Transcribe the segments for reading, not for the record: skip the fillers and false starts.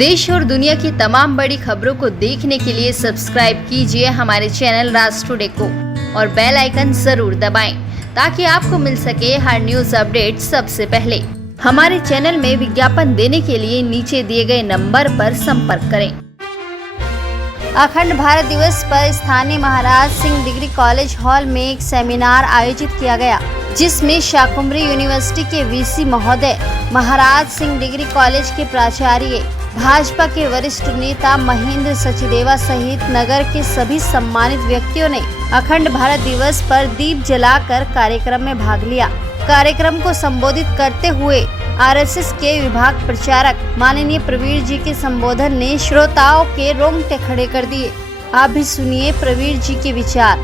देश और दुनिया की तमाम बड़ी खबरों को देखने के लिए सब्सक्राइब कीजिए हमारे चैनल राज टुडे को और बेल आइकन जरूर दबाएं ताकि आपको मिल सके हर न्यूज अपडेट सबसे पहले। हमारे चैनल में विज्ञापन देने के लिए नीचे दिए गए नंबर पर संपर्क करें। अखंड भारत दिवस पर स्थानीय महाराज सिंह डिग्री कॉलेज हॉल में एक सेमिनार आयोजित किया गया, जिसमें शाकुंभरी यूनिवर्सिटी के वीसी महोदय, महाराज सिंह डिग्री कॉलेज के प्राचार्य, भाजपा के वरिष्ठ नेता महेंद्र सचदेवा सहित नगर के सभी सम्मानित व्यक्तियों ने अखंड भारत दिवस पर दीप जलाकर कार्यक्रम में भाग लिया। कार्यक्रम को संबोधित करते हुए आरएसएस के विभाग प्रचारक माननीय प्रवीर जी के संबोधन ने श्रोताओं के रोंगटे खड़े कर दिए। आप भी सुनिए प्रवीर जी के विचार।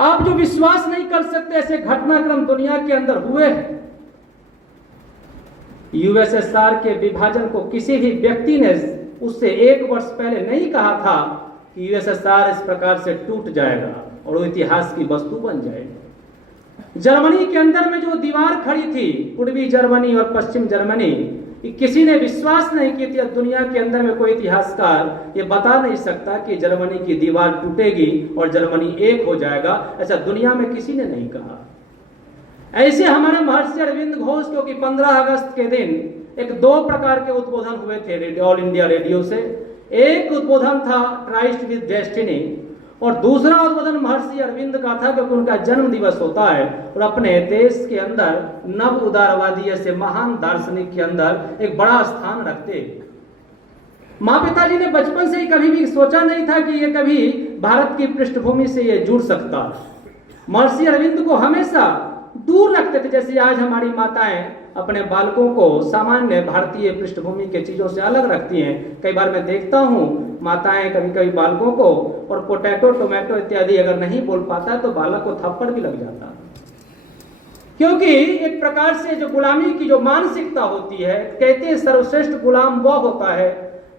आप जो विश्वास नहीं कर सकते ऐसे घटनाक्रम दुनिया के अंदर हुए हैं। यूएसएसआर के विभाजन को किसी भी व्यक्ति ने उससे 1 वर्ष पहले नहीं कहा था कि यूएसएसआर इस प्रकार से टूट जाएगा और वो इतिहास की वस्तु बन जाएगी। जर्मनी के अंदर में जो दीवार खड़ी थी, पूर्वी जर्मनी और पश्चिम जर्मनी, किसी ने विश्वास नहीं किया था। दुनिया के अंदर में कोई इतिहासकार ये बता नहीं सकता कि जर्मनी की दीवार टूटेगी और जर्मनी एक हो जाएगा, ऐसा दुनिया में किसी ने नहीं कहा। ऐसे हमारे महर्षि अरविंद घोष, क्योंकि 15 अगस्त के दिन 2 प्रकार के उद्बोधन हुए थे ऑल इंडिया रेडियो से। एक उद्बोधन था क्राइस्ट विद डेस्टिनी और दूसरा उद्बोधन महर्षि अरविंद का था, क्योंकि उनका जन्म दिवस होता है और अपने देश के अंदर नव उदारवादी ऐसे महान दार्शनिक के अंदर एक बड़ा स्थान रखते। माँ पिताजी ने बचपन से ही कभी भी सोचा नहीं था कि ये कभी भारत की पृष्ठभूमि से ये जुड़ सकता। महर्षि अरविंद को हमेशा दूर रखते थे, जैसे आज हमारी माताएं अपने बालकों को सामान्य भारतीय पृष्ठभूमि के चीजों से अलग रखती हैं। कई बार मैं देखता हूं माताएं कभी कभी बालकों को और पोटैटो, टोमेटो इत्यादि अगर नहीं बोल पाता है तो बालक को थप्पड़ भी लग जाता, क्योंकि एक प्रकार से जो गुलामी की जो मानसिकता होती है, कहते हैं सर्वश्रेष्ठ गुलाम वह होता है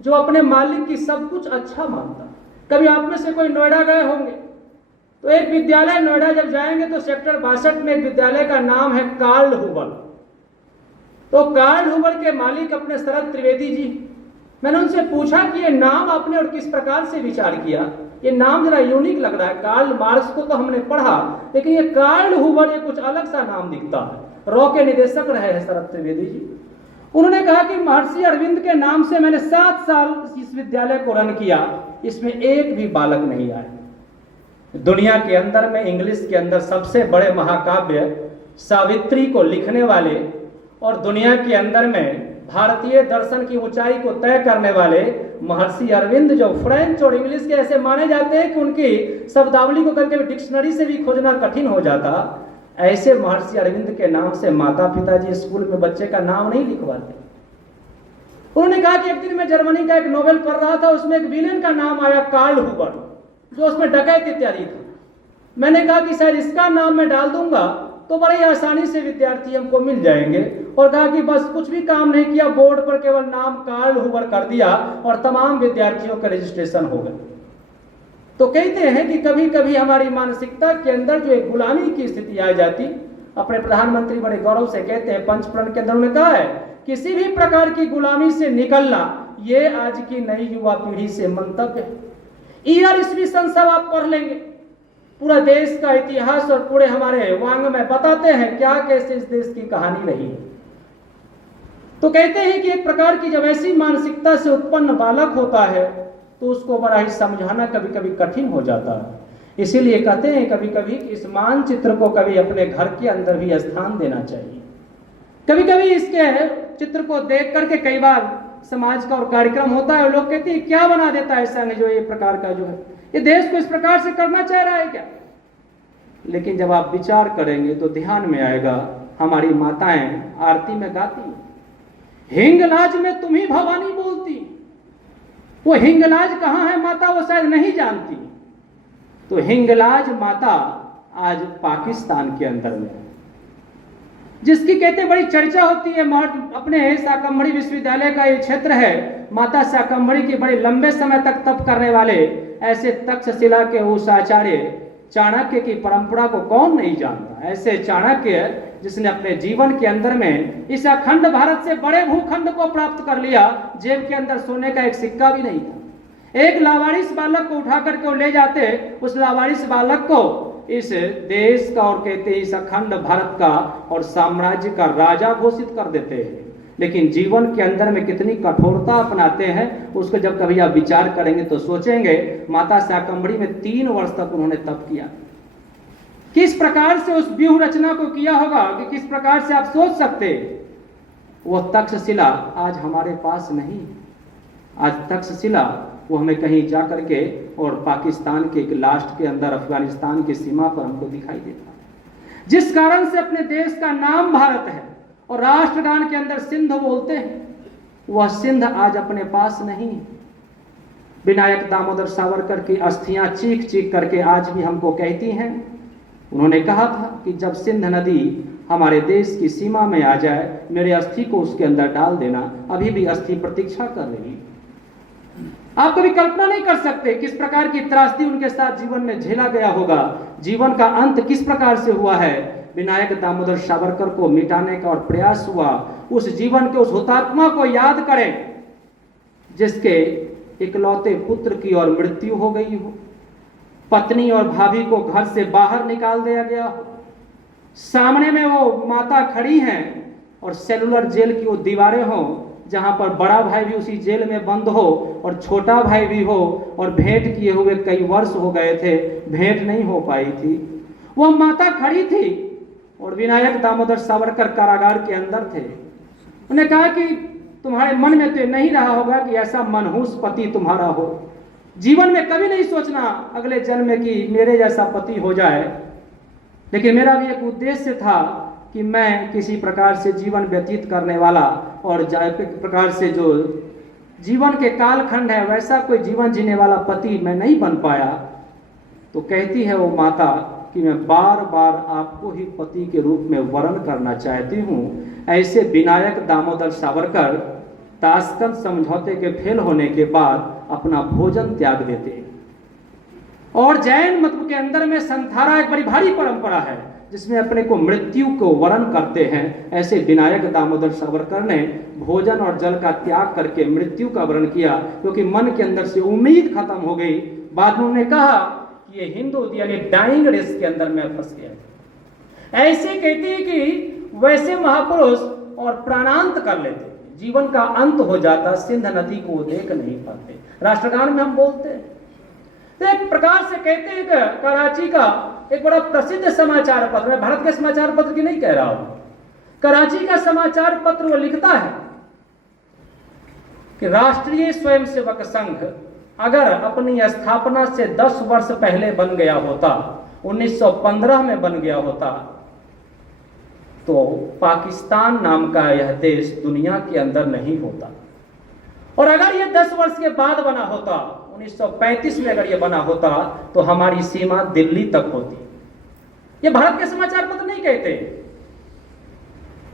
जो अपने मालिक की सब कुछ अच्छा मानता। कभी आप में से कोई नोएडा गए होंगे तो एक विद्यालय नोएडा जब जाएंगे तो सेक्टर 62 में एक विद्यालय का नाम है कार्ल हुबर। तो कार्ल हुबर के मालिक अपने शरद त्रिवेदी जी, मैंने उनसे पूछा कि ये नाम आपने और किस प्रकार से विचार किया, ये नाम जरा यूनिक लग रहा है। कार्ल मार्क्स को तो हमने पढ़ा, लेकिन ये कार्ल हुबर ये कुछ अलग सा नाम दिखता है। रॉ के निदेशक रहे हैं शरद त्रिवेदी जी। उन्होंने कहा कि महर्षि अरविंद के नाम से मैंने 7 साल इस विद्यालय को रन किया, इसमें एक भी बालक नहीं आया। दुनिया के अंदर में इंग्लिश के अंदर सबसे बड़े महाकाव्य सावित्री को लिखने वाले और दुनिया के अंदर में भारतीय दर्शन की ऊंचाई को तय करने वाले महर्षि अरविंद, जो फ्रेंच और इंग्लिश के ऐसे माने जाते हैं कि उनकी शब्दावली को करके डिक्शनरी से भी खोजना कठिन हो जाता, ऐसे महर्षि अरविंद के नाम से माता पिताजी स्कूल में बच्चे का नाम नहीं लिखवाते। उन्होंने कहा कि एक दिन मैं जर्मनी का एक नोवेल पढ़ रहा था, उसमें एक विलेन का नाम आया कार्ल हुबर, जो उसमें डकैत इत्यादि था। मैंने कहा कि शायद इसका नाम मैं डाल दूंगा तो बड़ी आसानी से विद्यार्थी हमको मिल जाएंगे, और कहा कि बस कुछ भी काम नहीं किया, बोर्ड पर केवल नाम कार्ल हुबर कर दिया और तमाम विद्यार्थियों का रजिस्ट्रेशन हो गया। तो कहते हैं कि कभी कभी हमारी मानसिकता के अंदर जो एक गुलामी की स्थिति आ जाती। अपने प्रधानमंत्री बड़े गौरव से कहते हैं, पंचप्रण के अंदर उन्होंने कहा है, किसी भी प्रकार की गुलामी से निकलना ये आज की नई युवा पीढ़ी से मंतव्य है। ईयर ईस्वी सन सब आप पढ़ लेंगे, पूरा देश का इतिहास और पूरे हमारे वांग में बताते हैं क्या कैसे इस देश की कहानी रही है। तो कहते हैं कि एक प्रकार की जब ऐसी मानसिकता से उत्पन्न बालक होता है तो उसको बड़ा ही समझाना कभी कभी कठिन हो जाता है। इसीलिए कहते हैं कभी कभी इस मानचित्र को कभी अपने घर के अंदर भी स्थान देना चाहिए। कभी कभी इसके चित्र को देख करके कई बार समाज का और कार्यक्रम होता है और लोग कहते हैं क्या बना देता है ऐसा, जो ये प्रकार का जो है ये देश को इस प्रकार से करना चाह रहा है क्या। लेकिन जब आप विचार करेंगे तो ध्यान में आएगा, हमारी माताएं आरती में गाती, हिंगलाज में तुम ही भवानी बोलती। वो हिंगलाज कहाँ है माता वो शायद नहीं जानती। तो हिंगलाज माता आज पाकिस्तान के अंदर में, जिसकी कहते बड़ी चर्चा होती है। अपने शाकंभरी विश्वविद्यालय का ये क्षेत्र है, माता शाकंभरी के बड़े लंबे समय तक तप करने वाले ऐसे तक्षशिला के उस आचार्य चाणक्य की परंपरा को कौन नहीं जानता। ऐसे चाणक्य जिसने अपने जीवन के अंदर में इस अखंड भारत से बड़े भूखंड को प्राप्त कर लिया, जेब के अंदर सोने का एक सिक्का भी नहीं था। एक लावारिस बालक को उठा करके वो ले जाते, उस लावारिस बालक को इस देश का और कहते इस अखंड भारत का और साम्राज्य का राजा घोषित कर देते हैं। लेकिन जीवन के अंदर में कितनी कठोरता अपनाते हैं, उसको जब कभी आप विचार करेंगे तो सोचेंगे। माता शाकंभरी में 3 वर्ष तक उन्होंने तप किया। किस प्रकार से उस व्यूह रचना को किया होगा कि किस प्रकार से आप सोच सकते। वो तक्षशिला आज हमारे पास नहीं। आज तक्षशिला वो हमें कहीं जा करके और पाकिस्तान के एक लास्ट के अंदर अफगानिस्तान की सीमा पर हमको दिखाई देता है। जिस कारण से अपने देश का नाम भारत है और राष्ट्रगान के अंदर सिंध बोलते हैं, वह सिंध आज अपने पास नहीं। विनायक दामोदर सावरकर की अस्थियां चीख चीख करके आज भी हमको कहती हैं। उन्होंने कहा था कि जब सिंध नदी हमारे देश की सीमा में आ जाए, मेरे अस्थि को उसके अंदर डाल देना। अभी भी अस्थि प्रतीक्षा कर रही। आप कभी कल्पना नहीं कर सकते किस प्रकार की त्रासदी उनके साथ जीवन में झेला गया होगा। जीवन का अंत किस प्रकार से हुआ है। विनायक दामोदर सावरकर को मिटाने का और प्रयास हुआ। उस जीवन के उस हुतात्मा को याद करें जिसके इकलौते पुत्र की और मृत्यु हो गई हो, पत्नी और भाभी को घर से बाहर निकाल दिया गया हो, सामने में वो माता खड़ी हैं और सेलुलर जेल की वो दीवारें हो जहां पर बड़ा भाई भी उसी जेल में बंद हो और छोटा भाई भी हो, और भेंट किए हुए कई वर्ष हो गए थे, भेंट नहीं हो पाई थी। वो माता खड़ी थी और विनायक दामोदर सावरकर कारागार के अंदर थे। उन्होंने कहा कि तुम्हारे मन में तो नहीं रहा होगा कि ऐसा मनहूस पति तुम्हारा हो। जीवन में कभी नहीं सोचना अगले जन्म में कि मेरे जैसा पति हो जाए, लेकिन मेरा भी एक उद्देश्य था कि मैं किसी प्रकार से जीवन व्यतीत करने वाला और प्रकार से जो जीवन के कालखंड है वैसा कोई जीवन जीने वाला पति मैं नहीं बन पाया। तो कहती है वो माता कि मैं बार बार आपको ही पति के रूप में वर्ण करना चाहती हूँ। ऐसे विनायक दामोदर सावरकर ताशकंद समझौते के फेल होने के बाद अपना भोजन त्याग देते। और जैन मत के अंदर में संथारा एक बड़ी भारी परंपरा है जिसमें अपने को मृत्यु को वर्ण करते हैं। ऐसे विनायक दामोदर सावरकर ने भोजन और जल का त्याग करके मृत्यु का वर्ण किया, क्योंकि मन के अंदर से उम्मीद खत्म हो गई। बाद में उन्होंने कहा कि ये हिंदू यानी डाइंग रेस के अंदर मैं फंस गया। ऐसे कहते हैं कि वैसे महापुरुष और प्राणांत कर लेते, जीवन का अंत हो जाता, सिंध नदी को देख नहीं पाते। राष्ट्रगान में हम बोलते हैं तो एक प्रकार से कहते हैं कि कराची का एक बड़ा प्रसिद्ध समाचार पत्र, मैं भारत के समाचार पत्र की नहीं कह रहा हूं, कराची का समाचार पत्र वो लिखता है कि राष्ट्रीय स्वयंसेवक संघ अगर अपनी स्थापना से 10 वर्ष पहले बन गया होता, 1915 में बन गया होता, तो पाकिस्तान नाम का यह देश दुनिया के अंदर नहीं होता। और अगर यह 10 वर्ष के बाद बना होता, 1935 में अगर यह बना होता, तो हमारी सीमा दिल्ली तक होती। ये भारत के समाचार पत्र नहीं कहते।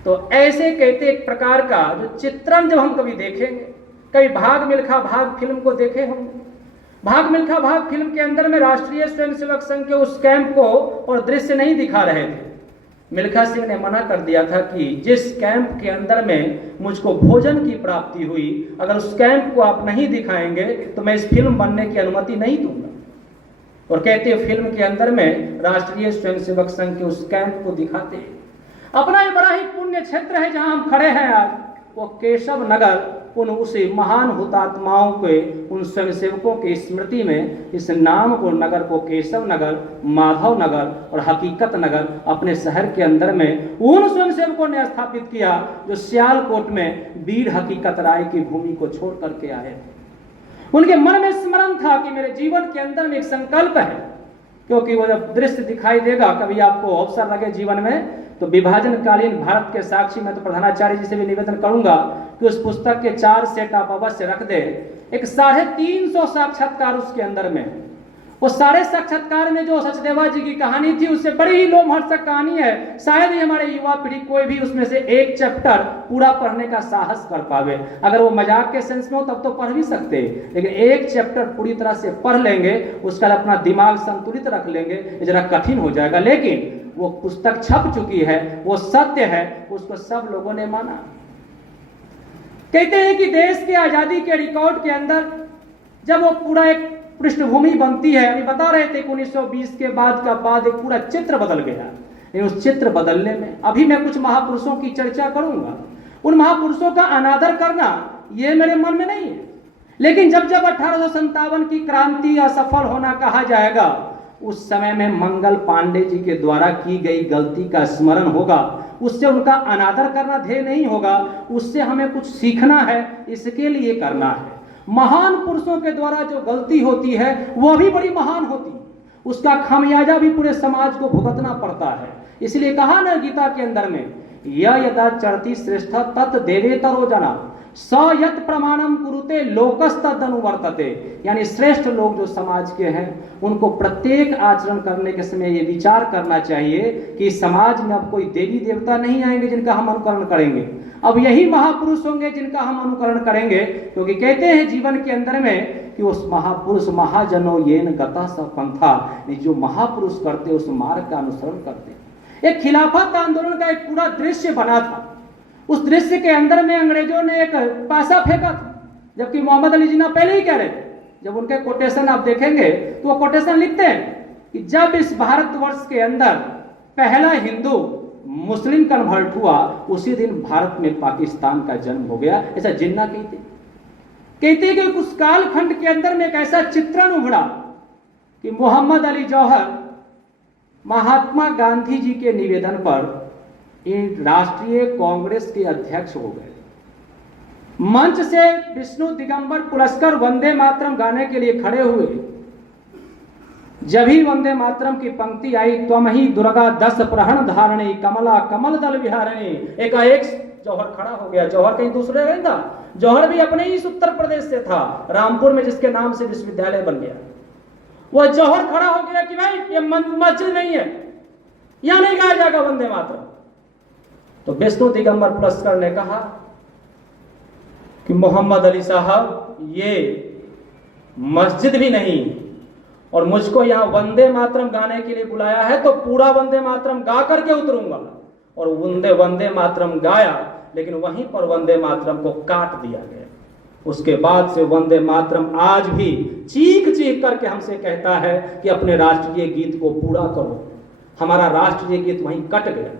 तो ऐसे कहते एक प्रकार का जो चित्रण जब हम कभी देखेंगे, कभी भाग मिल्खा भाग फिल्म को देखे हम, भाग मिल्खा भाग फिल्म के अंदर में राष्ट्रीय स्वयंसेवक संघ के उस कैंप को और दृश्य नहीं दिखा रहे थे। मिल्खा सिंह ने मना कर दिया था कि जिस कैंप के अंदर में मुझको भोजन की प्राप्ति हुई, अगर उस कैंप को आप नहीं दिखाएंगे तो मैं इस फिल्म बनने की अनुमति नहीं दूंगा। और कहते हैं फिल्म के अंदर में राष्ट्रीय स्वयंसेवक संघ के उस कैंप को दिखाते हैं। अपना ये बड़ा ही पुण्य क्षेत्र है जहां हम खड़े हैं आज, वो केशव नगर उन उसे महान हुतात्माओं के, उन स्वयंसेवकों की स्मृति में इस नाम को, नगर को केशव नगर, माधव नगर और हकीकत नगर अपने शहर के अंदर में उन स्वयंसेवकों ने स्थापित किया जो सियालकोट में वीर हकीकत राय की भूमि को छोड़ करके आए थे। उनके मन में स्मरण था कि मेरे जीवन के अंदर में एक संकल्प है, क्योंकि वो जब दृश्य दिखाई देगा, कभी आपको अवसर लगे जीवन में, तो विभाजन कालीन भारत के साक्षी में तो प्रधानाचार्य जी से भी निवेदन करूंगा कि उस पुस्तक के 4 सेट आप अवश्य रख दे। एक 350 साक्षात्कार उसके अंदर में, वो सारे साक्षात्कार में जो सचदेवा जी की कहानी थी उससे बड़ी ही लोमहर्षक कहानी है। शायद ही हमारे युवा पीढ़ी कोई भी उसमें से एक चैप्टर पूरा पढ़ने का साहस कर पावे। अगर वो मजाक के सेंस में हो तब तो पढ़ भी सकते, लेकिन एक चैप्टर पूरी तरह से पढ़ लेंगे, उसका अपना दिमाग संतुलित रख लेंगे, ये जरा कठिन हो जाएगा। लेकिन वो पुस्तक छप चुकी है, वो सत्य है, उसको सब लोगों ने माना। कहते हैं कि देश की आजादी के रिकॉर्ड के अंदर जब वो पूरा एक पृष्ठभूमि बनती है, अभी बता रहे थे कि 1920 के बाद एक पूरा चित्र बदल गया। लेकिन उस चित्र बदलने में अभी मैं कुछ महापुरुषों की चर्चा करूंगा। उन महापुरुषों का अनादर करना ये मेरे मन में नहीं है, लेकिन जब 1857 की क्रांति असफल होना कहा जाएगा, उस समय में मंगल पांडे जी के द्वारा की गई गलती का स्मरण होगा। उससे उनका अनादर करना ध्येय नहीं होगा, उससे हमें कुछ सीखना है, इसके लिए करना है। महान पुरुषों के द्वारा जो गलती होती है वो भी बड़ी महान होती है, उसका खामियाजा भी पूरे समाज को भुगतना पड़ता है। इसलिए कहा ना गीता के अंदर में, यदा चरति श्रेष्ठ तत् देवेतरो जना स यत् प्रमाणम कुरुते लोकस्तद अनुवर्तते। यानी श्रेष्ठ लोग जो समाज के हैं उनको प्रत्येक आचरण करने के समय ये विचार करना चाहिए कि समाज में अब कोई देवी देवता नहीं आएंगे जिनका हम अनुकरण करेंगे, अब यही महापुरुष होंगे जिनका हम अनुकरण करेंगे। क्योंकि कहते हैं जीवन के अंदर में कि उस महापुरुष महाजनो येन गता स पंथा, जो महापुरुष करते उस मार्ग का अनुसरण करते। एक खिलाफत आंदोलन का एक पूरा दृश्य बना था। उस दृश्य के अंदर में अंग्रेजों ने एक पासा फेंका था, जबकि मोहम्मद अली जिन्ना पहले ही कह रहे थे। जब उनके कोटेशन आप देखेंगे तो वो कोटेशन लिखते हैं कि जब इस भारतवर्ष के अंदर पहला हिंदू मुस्लिम कन्वर्ट हुआ, उसी दिन भारत में पाकिस्तान का जन्म हो गया। ऐसा जिन्ना कहते कि उस कालखंड के अंदर में एक ऐसा चित्रण उभरा कि मोहम्मद अली जौहर महात्मा गांधी जी के निवेदन पर राष्ट्रीय कांग्रेस के अध्यक्ष हो गए। मंच से विष्णु दिगंबर पुरस्कार वंदे मातरम गाने के लिए खड़े हुए। जब ही वंदे मातरम की पंक्ति आई, त्वम ही दुर्गा दस प्रहण धारणी कमला कमल दल विहारणी, एकाएक जौहर खड़ा हो गया। जौहर कहीं दूसरे नहीं था, जौहर भी अपने ही उत्तर प्रदेश से था, रामपुर में, जिसके नाम से विश्वविद्यालय बन गया। वह जौहर खड़ा हो गया कि भाई ये मस्जिद नहीं है, यहां नहीं गाया जाएगा वंदे मातरम। तो विष्णु दिगंबर पुरस्कार ने कहा कि मोहम्मद अली साहब, ये मस्जिद भी नहीं और मुझको यहां वंदे मातरम गाने के लिए बुलाया है तो पूरा वंदे मातरम गा करके उतरूंगा। और वंदे मातरम गाया, लेकिन वहीं पर वंदे मातरम को काट दिया गया। उसके बाद से वंदे मातरम आज भी चीख चीख करके हमसे कहता है कि अपने राष्ट्रीय गीत को पूरा करो। हमारा राष्ट्रीय गीत वहीं कट गया,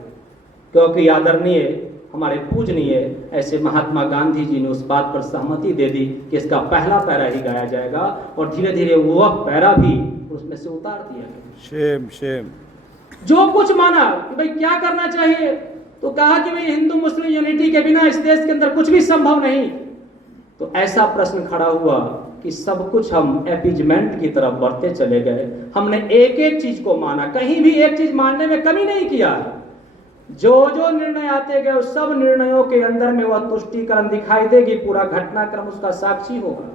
क्योंकि आदरणीय हमारे पूजनीय ऐसे महात्मा गांधी जी ने उस बात पर सहमति दे दी कि इसका पहला पैरा ही गाया जाएगा, और धीरे धीरे वह पैरा भी उसमें से उतार दिया गया। शेम जो कुछ माना कि भाई क्या करना चाहिए, तो कहा कि भाई हिंदू मुस्लिम यूनिटी के बिना इस देश के अंदर कुछ भी संभव नहीं। तो ऐसा प्रश्न खड़ा हुआ कि सब कुछ हम एपीजमेंट की तरफ बढ़ते चले गए। हमने एक एक चीज को माना, कहीं भी एक चीज मानने में कमी नहीं किया। जो जो निर्णय आते गए उस सब निर्णयों के अंदर में वह तुष्टीकरण दिखाई देगी, पूरा घटनाक्रम उसका साक्षी होगा।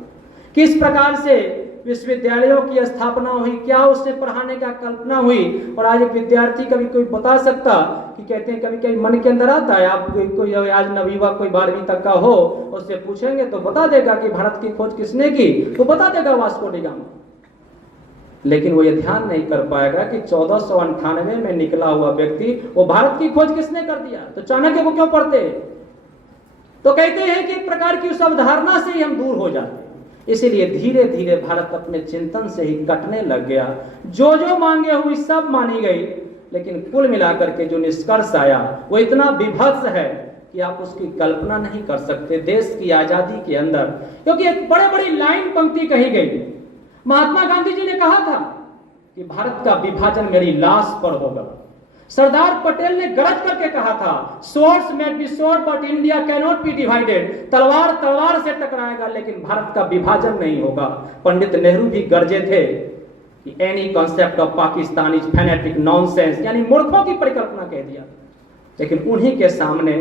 किस प्रकार से विश्वविद्यालयों की स्थापना हुई, क्या उससे पढ़ाने का कल्पना हुई। और आज एक विद्यार्थी कभी कोई बता सकता कि कहते हैं कभी कभी मन के अंदर आता है, आप कोई आज नवीवा कोई 12वीं तक का हो, उससे पूछेंगे तो बता देगा कि भारत की खोज किसने की, तो बता देगा वास्को डी गामा। लेकिन वो ये ध्यान नहीं कर पाएगा कि 1498 में निकला हुआ व्यक्ति, वो भारत की खोज किसने कर दिया, तो चाणक्य को क्यों पढ़ते। तो कहते हैं कि एक प्रकार की उस अवधारणा से ही हम दूर हो जाते हैं। इसीलिए धीरे धीरे भारत अपने चिंतन से ही कटने लग गया। जो जो मांगे हुई सब मानी गई, लेकिन कुल मिलाकर के जो निष्कर्ष आया वो इतना विभत्स है कि आप उसकी कल्पना नहीं कर सकते। देश की आजादी के अंदर, क्योंकि एक बड़े बड़ी लाइन पंक्ति कही गई। महात्मा गांधी जी ने कहा था कि भारत का विभाजन मेरी लाश पर होगा। सरदार पटेल ने गरज करके कहा था, swords may be sword but India cannot be divided। तलवार तलवार से टकराएगा लेकिन भारत का विभाजन नहीं होगा। पंडित नेहरू भी गरजे थे कि any concept of Pakistan is fanatic nonsense, यानी मूर्खों की परिकल्पना कह दिया। लेकिन उन्हीं के सामने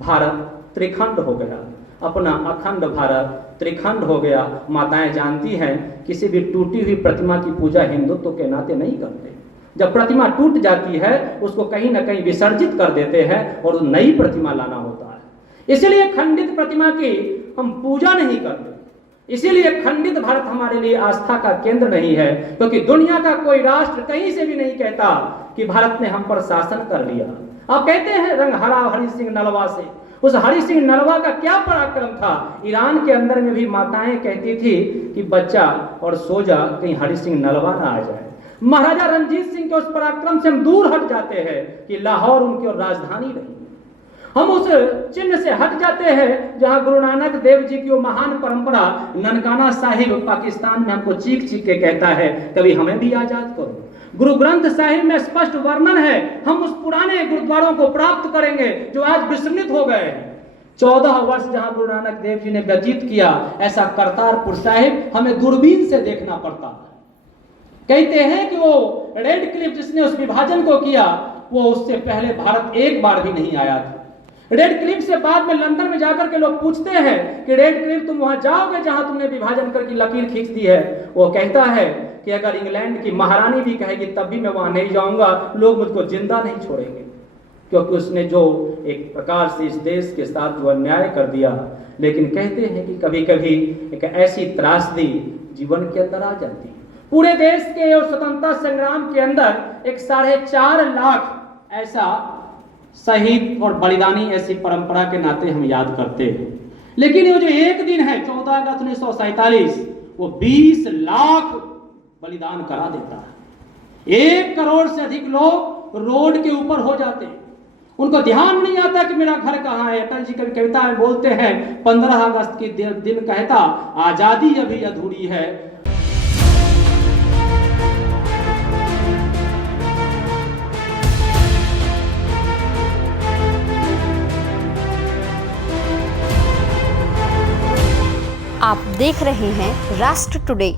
भारत त्रिखंड हो गया। अपना अखंड भारत त्रिखंड हो गया। माताएं जानती हैं, किसी भी टूटी हुई प्रतिमा की पूजा हिंदुत्व के नाते नहीं करते। जब प्रतिमा टूट जाती है उसको कहीं ना कहीं विसर्जित कर देते हैं और नई प्रतिमा लाना होता है। इसलिए खंडित प्रतिमा की हम पूजा नहीं करते। इसीलिए खंडित भारत हमारे लिए आस्था का केंद्र नहीं है, क्योंकि दुनिया का कोई राष्ट्र कहीं से भी नहीं कहता कि भारत ने हम पर शासन कर लिया। आप कहते हैं रंग हरा हरि सिंह नलवा से, उस हरि सिंह नलवा का क्या पराक्रम था। ईरान के अंदर में भी माताएं कहती थी कि बच्चा और सो जा, कहीं हरि सिंह नलवा ना आ जाए। महाराजा रणजीत सिंह के उस पराक्रम से हम दूर हट जाते हैं कि लाहौर उनकी और राजधानी रही। हम उस चिन्ह से हट जाते हैं जहां गुरु नानक देव जी की वो महान परंपरा ननकाना साहिब पाकिस्तान में हमको चीख चीख के कहता है कभी हमें भी आजाद करो। गुरु ग्रंथ साहिब में स्पष्ट वर्णन है, हम उस पुराने गुरुद्वारों को प्राप्त करेंगे जो आज विस्मृत हो गए हैं। 14 वर्ष जहां गुरु नानक देव जी ने व्यतीत किया, ऐसा करतारपुर साहिब हमें दूरबीन से देखना पड़ता है। कहते हैं कि वो रेड क्लिफ जिसने उस विभाजन को किया, वो उससे पहले भारत एक बार भी नहीं आया था। रेड क्लिफ से बाद में लंदन में जाकर के लोग पूछते हैं कि रेड क्लिफ तुम वहां जाओगे जहां तुमने विभाजन करके लकीर खींच दी है। वो कहता है कि अगर इंग्लैंड की महारानी भी कहेगी तब भी मैं वहां नहीं जाऊंगा, लोग मुझको जिंदा नहीं छोड़ेंगे, क्योंकि उसने जो एक प्रकार से इस देश के साथ जो अन्याय कर दिया। लेकिन कहते हैं कि कभी कभी एक ऐसी त्रासदी जीवन के अंदर आ जाती है। पूरे देश के और स्वतंत्रता संग्राम के अंदर एक 4.5 लाख ऐसा शहीद और बलिदानी ऐसी परंपरा के नाते हम याद करते हैं। लेकिन ये जो एक दिन है 14 अगस्त 1947, वो 20 लाख बलिदान करा देता है। 1 करोड़ से अधिक लोग रोड के ऊपर हो जाते हैं। उनको ध्यान नहीं आता कि मेरा घर कहाँ है। अटल जी कभी कविता में बोलते हैं 15 अगस्त के दिन कहता आजादी अभी अधूरी है। आप देख रहे हैं राष्ट्र टुडे।